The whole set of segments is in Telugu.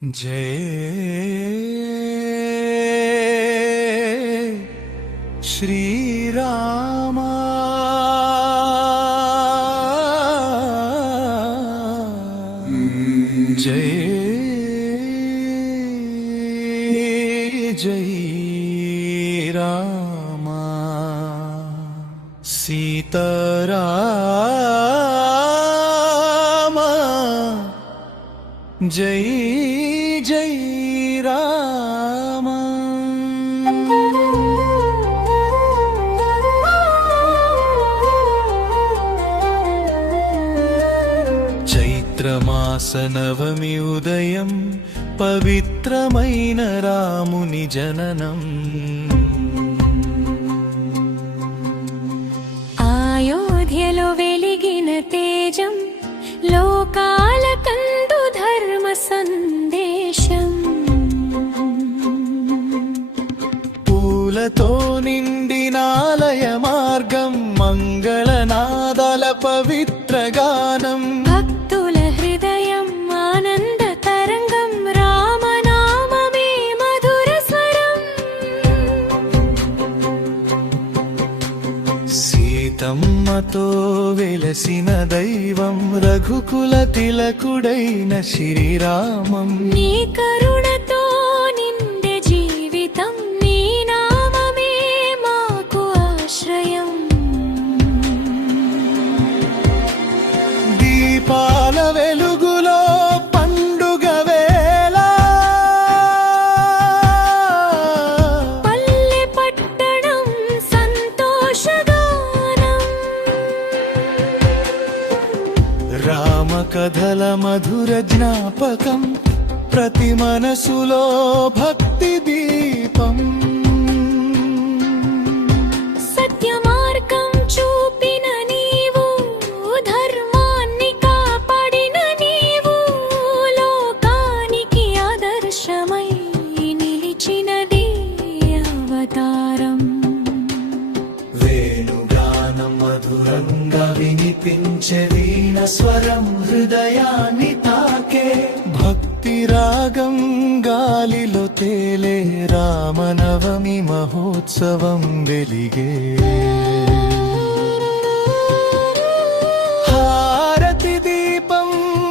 जय श्री राम जय जय राम सीताराम जय जय राम చైత్రమాస నవమి ఉదయం పవిత్రమైన రాముని జననం అయోధ్యలో వెలిగిన తేజం లోకాలకందు ధర్మ సందేశం పూలతో నిండిన ఆలయ మార్గం మంగళనాదాల పవిత్ర గానం భక్తుల హృదయం ఆనంద తరంగం రామనామమే మధుర స్వరం సీతమ్మతో వెలసిన దైవం రఘుకుల తిలకుడైన శ్రీరామం నీ కరుణతో నిండే జీవితం నీ నామమే మాకు ఆశ్రయం దీపాల వెలుగులో పండుగ వేళ పల్లె పట్టణం సంతోషగానం రామ కథల మధుర జ్ఞాపకం ప్రతి మనసులో భక్తి దీపం సత్య మార్గం చూపిన నీవు ధర్మాన్ని కాపాడిన నీవు లోకానికి ఆదర్శమై నిలిచినది అవతారం వేణుగానం మధురంగా వినిపించే వీణ స్వరం హృదయాన్ని తాకే భక్తి రాగం గాలిలో తేలే రామనవమి మహోత్సవం వెలిగే హారతి దీపం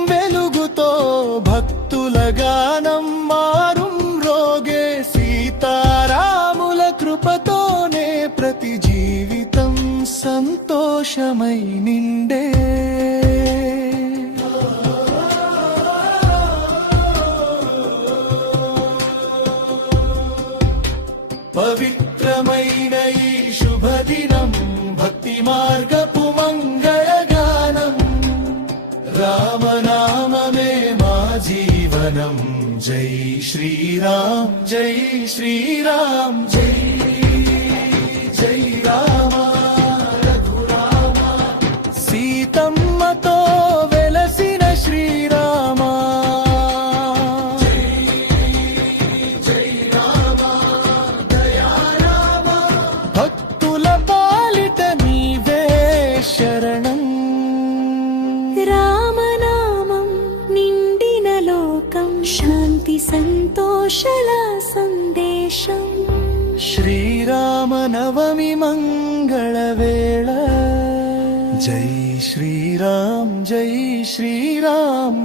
వెలుగుతో భక్తుల గానం మారుం రోగే సీతారాముల కృపతోనే ప్రతి జీవితం సంతోషమై నిండే పవిత్రమైన ఈ శుభదినం భక్తి మార్గపు మంగళగానం రామనామమే మా జీవనం జై శ్రీరామ్ జై శ్రీరామ్ జై జై రామ రఘురామ సీతమ్మతో వెలసిన శ్రీరామ భక్తుల పాలిట నీవే శరణం రామనామం నిండిన లోకం శాంతి సంతోషల సందేశం శ్రీరామ నవమి మంగళ వేళ జై శ్రీరామ్ జై శ్రీరామ్